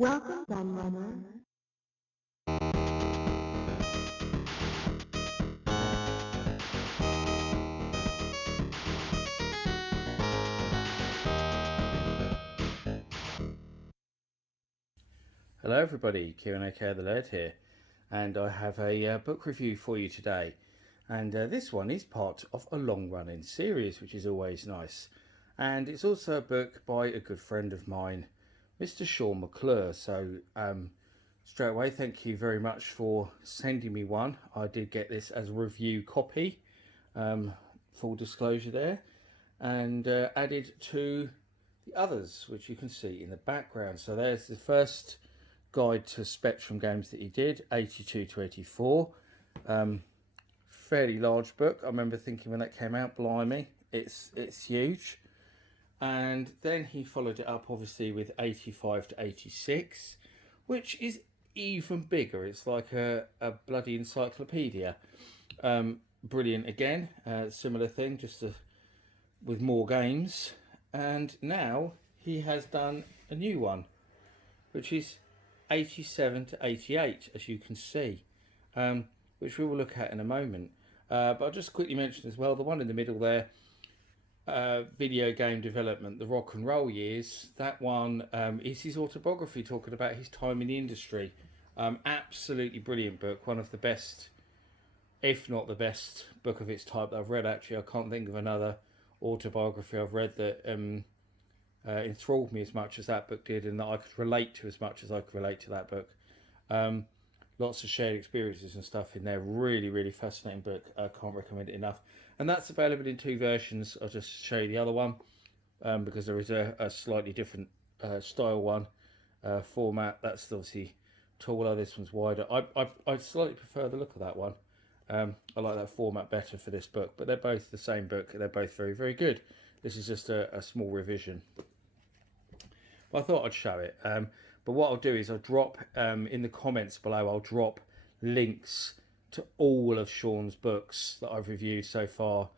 Welcome, gun runner. Hello everybody, Kieran A.K. the Laird here, and I have a book review for you today. And this one is part of a long-running series, which is always nice. And it's also a book by a good friend of mine, Mr. Shaun McClure. So straight away, thank you very much for sending me one. I did get this as a review copy, full disclosure there, and added to the others, which you can see in the background. So there's the first guide to Spectrum games that he did, 82 to 84. Fairly large book. I remember thinking when that came out, blimey, it's huge. And then he followed it up obviously with 85 to 86, which is even bigger. It's like a bloody encyclopedia. Brilliant again, similar thing, just with more games. And now he has done a new one, which is 87 to 88, as you can see, which we will look at in a moment. But I'll just quickly mention as well, the one in the middle there, video game development, the rock and roll years. That one is his autobiography, talking about his time in the industry. Absolutely brilliant book, one of the best, if not the best book of its type that I've read. Actually, I can't think of another autobiography I've read that enthralled me as much as that book did, and that I could relate to as much as I could relate to that book. Lots of shared experiences and stuff in there. Really, really fascinating book. I can't recommend it enough. And that's available in two versions. I'll just show you the other one because there is a slightly different style one, format. That's obviously taller. This one's wider. I slightly prefer the look of that one. I like that format better for this book, but they're both the same book. They're both very, very good. This is just a small revision. But I thought I'd show it. But what I'll do is I'll drop in the comments below, I'll drop links to all of Shaun's books that I've reviewed so far.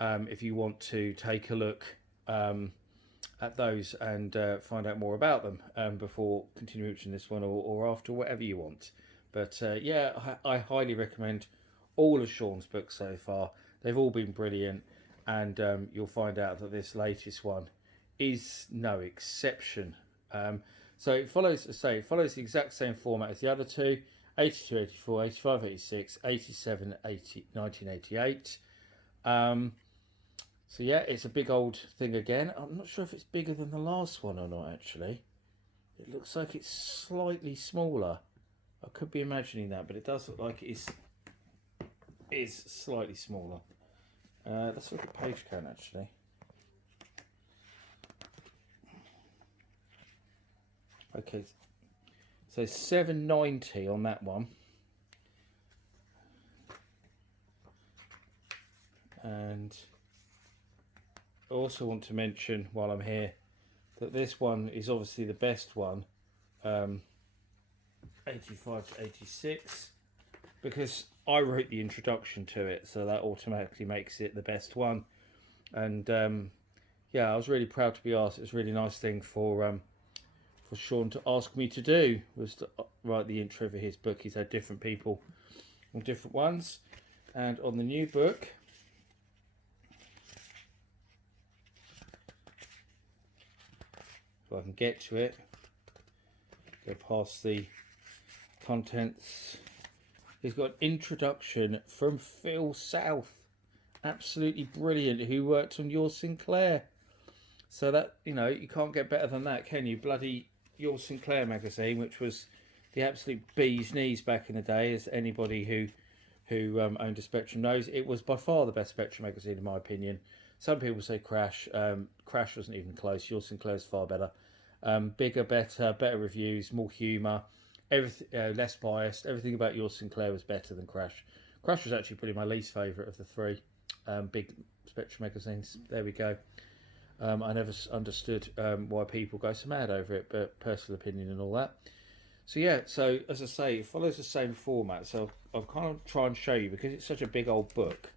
If you want to take a look at those and find out more about them before continuing watching this one, or after, whatever you want. But yeah, I highly recommend all of Shaun's books so far. They've all been brilliant, and you'll find out that this latest one is no exception. So it follows, it follows the exact same format as the other two: 82, 84, 85, 86, 87, 80, 1988. So yeah, it's a big old thing again. I'm not sure if it's bigger than the last one or not, actually. It looks like it's slightly smaller. I could be imagining that, but it does look like it is slightly smaller. Let's look at page count, actually. Okay, so 790 on that one. And I also want to mention, while I'm here, that this one is obviously the best one, 85 to 86, because I wrote the introduction to it, so that automatically makes it the best one. And yeah, I was really proud to be asked. It was a really nice thing for Shaun to ask me to do, was to write the intro for his book. He's had different people on different ones, and on the new book, if I can get to it, go past the contents. He's got an introduction from Phil South, absolutely brilliant, who worked on Your Sinclair. So that, you know, you can't get better than that, can you? Bloody Your Sinclair magazine, which was the absolute bee's knees back in the day, as anybody who owned a Spectrum knows. It was by far the best Spectrum magazine, in my opinion. Some people say Crash. Crash wasn't even close. Your Sinclair's far better. Bigger, better reviews, more humour, everything, less biased. Everything about Your Sinclair was better than Crash. Crash was actually probably my least favourite of the three big Spectrum magazines. There we go. I never understood why people go so mad over it, but personal opinion and all that. So yeah, so as I say, it follows the same format. So I'll kind of try and show you, because it's such a big old book.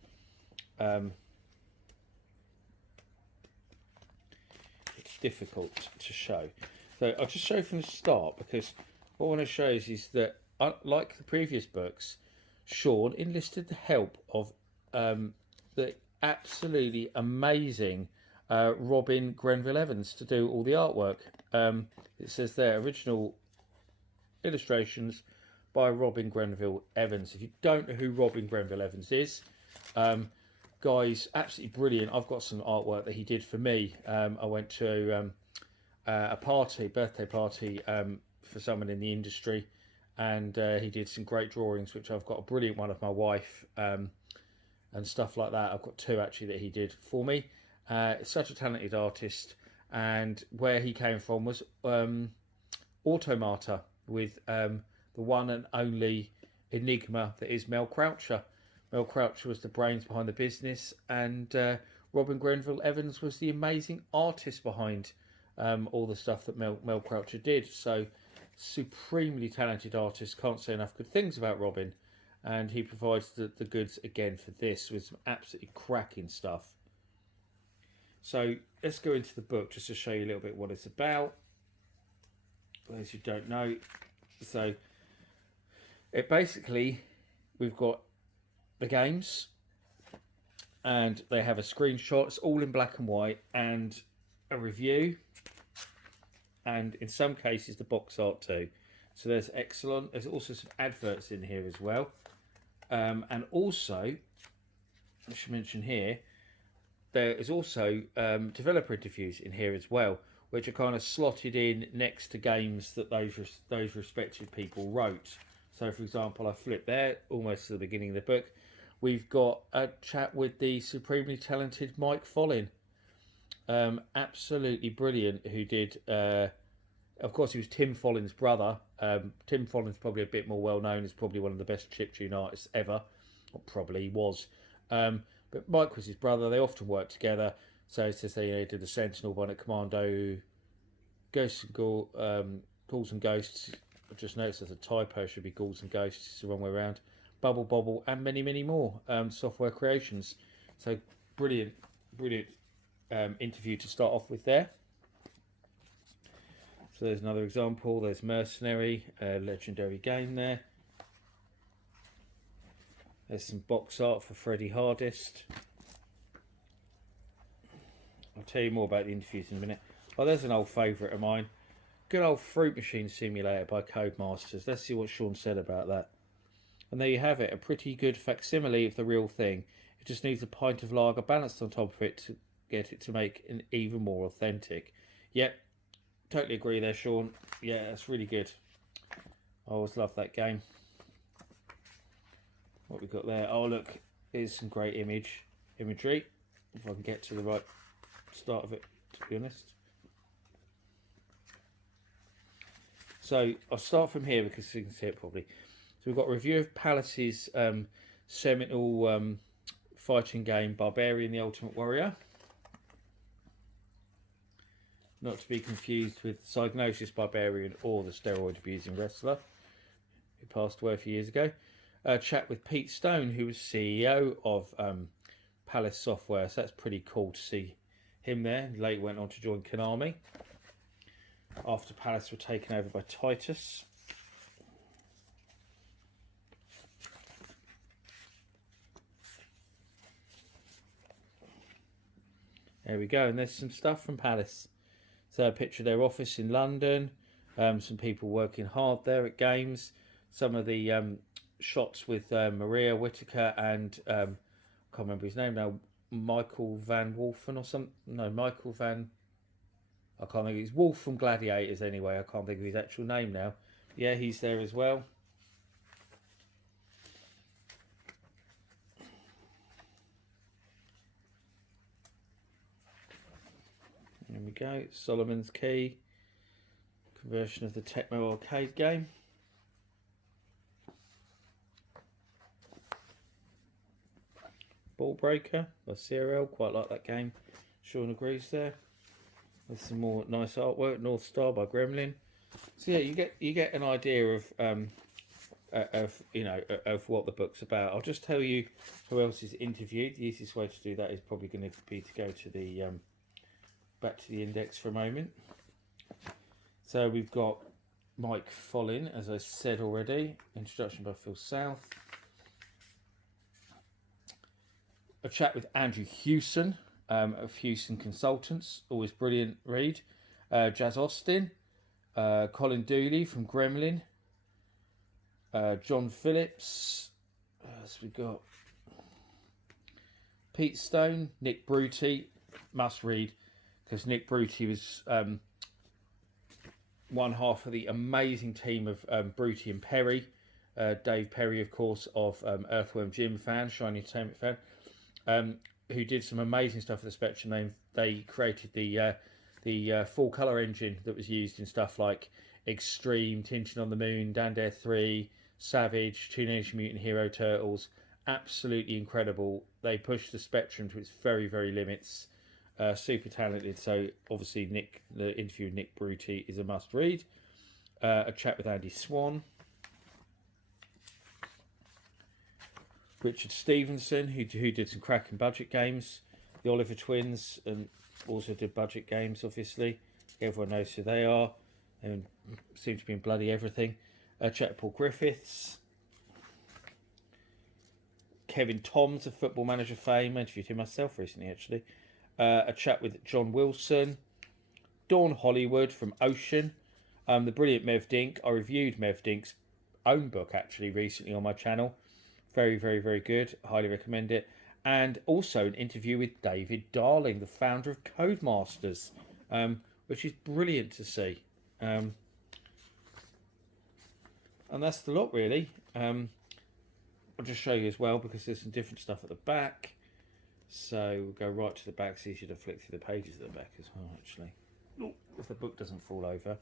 It's difficult to show. So I'll just show from the start, because what I want to show is that, like the previous books, Shaun enlisted the help of the absolutely amazing Robin Grenville Evans to do all the artwork. It says there, original illustrations by Robin Grenville Evans. If you don't know who Robin Grenville Evans is, guys, absolutely brilliant. I've got some artwork that he did for me. I went to a birthday party for someone in the industry, and he did some great drawings, which I've got a brilliant one of my wife and stuff like that. I've got two actually that he did for me. Such a talented artist, and where he came from was Automata, with the one and only enigma that is Mel Croucher. Mel Croucher was the brains behind the business, and Robin Grenville Evans was the amazing artist behind all the stuff that Mel Croucher did. So, supremely talented artist. Can't say enough good things about Robin. And he provides the goods again for this with some absolutely cracking stuff. So, let's go into the book just to show you a little bit what it's about. For those who don't know. So, it basically, we've got the games, and they have a screenshot. It's all in black and white, and a review, and in some cases the box art too. So there's excellent. There's also some adverts in here as well, and also I should mention here there is also developer interviews in here as well, which are kind of slotted in next to games that those respective people wrote. So, for example, I flip there almost to the beginning of the book. We've got a chat with the supremely talented Mike Follin. Absolutely brilliant, who did, of course, he was Tim Follin's brother. Tim Follin's probably a bit more well known as probably one of the best chiptune artists ever. Or probably he was. But Mike was his brother. They often worked together. So it says they did the Sentinel, One at Commando, Ghosts and Ghouls and Ghosts. I just noticed there's a typo, should be Ghouls and Ghosts, it's the wrong way around. Bubble Bobble, and many, many more software creations. So brilliant interview to start off with there. So there's another example. There's Mercenary, legendary game there. There's some box art for Freddie Hardest. I'll tell you more about the interviews in a minute. Oh, there's an old favourite of mine. Good old Fruit Machine Simulator by Codemasters. Let's see what Shaun said about that. And there you have it, a pretty good facsimile of the real thing. It just needs a pint of lager balanced on top of it to get it to make it even more authentic. Yep, totally agree there, Shaun. Yeah, that's really good. I always love that game. What we got there? Oh, look, here's some great imagery. If I can get to the right start of it, to be honest. So I'll start from here because you can see it probably. So we've got a review of Palace's seminal fighting game, Barbarian the Ultimate Warrior. Not to be confused with Psygnosis Barbarian or the steroid abusing wrestler who passed away a few years ago. Chat with Pete Stone, who was CEO of Palace Software. So that's pretty cool to see him there. He later went on to join Konami after Palace were taken over by Titus. There we go, and there's some stuff from Palace. So a picture of their office in London, some people working hard there at games, some of the shots with Maria Whittaker and I can't remember his name now, Michael Van Wolfen or something. No, Michael Van, I can't think. He's Wolf from Gladiators anyway. I can't think of his actual name now. Yeah, he's there as well. There we go. Solomon's Key, conversion of the Tecmo arcade game. Ball Breaker by Serial, quite like that game. Shaun agrees there. There's some more nice artwork. North Star by Gremlin. So yeah, you get an idea of what the book's about. I'll just tell you who else is interviewed. The easiest way to do that is probably going to be to go to the back to the index for a moment. So we've got Mike Follin, as I said already. Introduction by Phil South. A chat with Andrew Hewson of Hewson Consultants. Always brilliant read. Jazz Austin. Colin Dooley from Gremlin. John Phillips. So we got Pete Stone, Nick Bruty. Must read, because Nick Bruty was one half of the amazing team of Bruty and Perry. Dave Perry, of course, of Earthworm Jim fan, Shiny Entertainment fan, who did some amazing stuff for the Spectrum. They created the full colour engine that was used in stuff like Extreme, Tintin on the Moon, Dan Dare 3, Savage, Teenage Mutant Hero Turtles. Absolutely incredible. They pushed the Spectrum to its very, very limits. Super talented. So obviously the interview with Nick Bruty is a must read. A chat with Andy Swan. Richard Stevenson, who did some cracking budget games. The Oliver Twins, and also did budget games, obviously. Everyone knows who they are. And seem to be in bloody everything. A chat with Paul Griffiths. Kevin Toms of Football Manager fame. I interviewed him myself recently, actually. A chat with John Wilson. Dawn Hollywood from Ocean. The brilliant Mev Dink. I reviewed Mev Dink's own book, actually, recently on my channel. Very, very, very good. Highly recommend it. And also an interview with David Darling, the founder of Codemasters, which is brilliant to see. And that's the lot, really. I'll just show you as well, because there's some different stuff at the back. So we'll go right to the back. It's easier to flick through the pages at the back as well, actually. If the book doesn't fall over.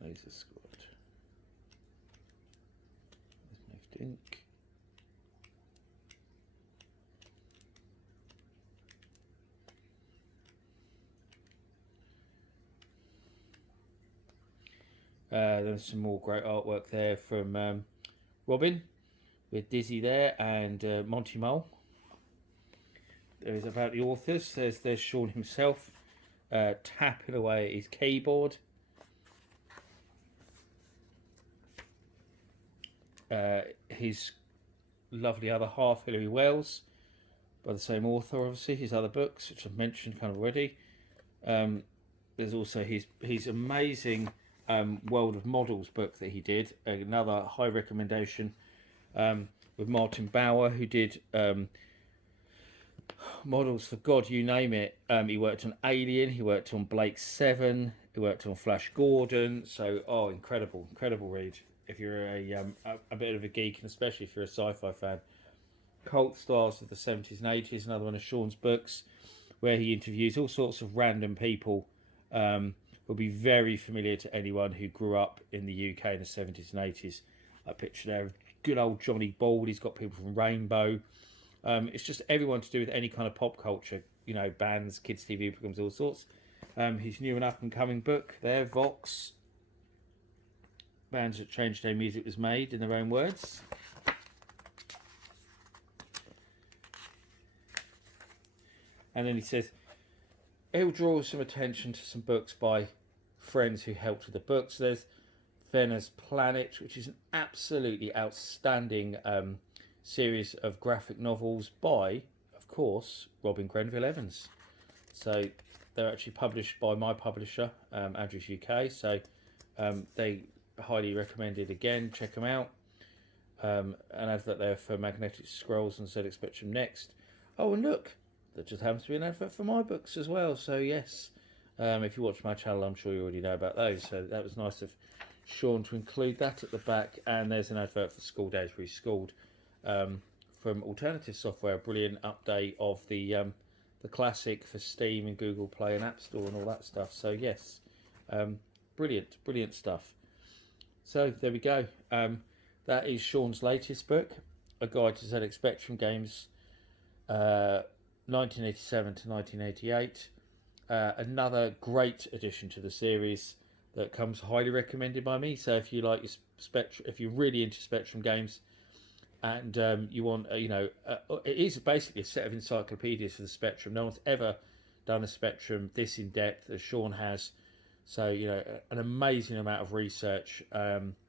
Laser Squad. There's Mev Dink. There's some more great artwork there from Robin, with Dizzy there, and Monty Mole. There's about the authors. There's Shaun himself tapping away at his keyboard. His lovely other half, Hilary Wells, by the same author, obviously. His other books, which I've mentioned kind of already. There's also his amazing World of Models book that he did. Another high recommendation with Martin Bauer, who did models for God, you name it. He worked on Alien, he worked on Blake 7, he worked on Flash Gordon. So, incredible read if you're a bit of a geek, and especially if you're a sci-fi fan. Cult Stars of the 70s and 80s, another one of Shaun's books, where he interviews all sorts of random people. Will be very familiar to anyone who grew up in the UK in the 70s and 80s. I picture there good old Johnny Bald. He's got people from Rainbow. It's just everyone to do with any kind of pop culture, bands, kids TV programs, all sorts. His new and up and coming book there, Vox. Bands that changed how music was made, in their own words. And then he says he'll draw some attention to some books by friends who helped with the books. There's Venner's Planet, which is an absolutely outstanding series of graphic novels by, of course, Robin Grenville Evans. So they're actually published by my publisher, Andrews UK. So they highly recommended. Again, check them out. An advert there for Magnetic Scrolls and ZX Spectrum Next. Oh, and look, there just happens to be an advert for my books as well. So yes, if you watch my channel, I'm sure you already know about those. So that was nice of Shaun to include that at the back. And there's an advert for School Days Reschooled from Alternative Software. A brilliant update of the classic for Steam and Google Play and App Store and all that stuff. So yes, brilliant stuff. So there we go. That is Shaun's latest book, A Guide to ZX Spectrum Games, 1987 to 1988. Another great addition to the series that comes highly recommended by me. So if you like your Spectrum, if you're really into Spectrum games, and you want, it is basically a set of encyclopedias for the spectrum. No one's ever done a spectrum this in depth as Shaun has. So, an amazing amount of research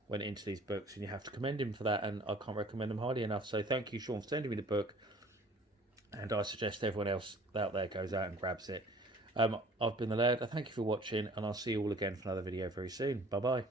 went into these books, and you have to commend him for that, and I can't recommend them highly enough. So thank you, Shaun, for sending me the book, and I suggest everyone else out there goes out and grabs it. I've been the Laird. Thank you for watching, and I'll see you all again for another video very soon. Bye bye.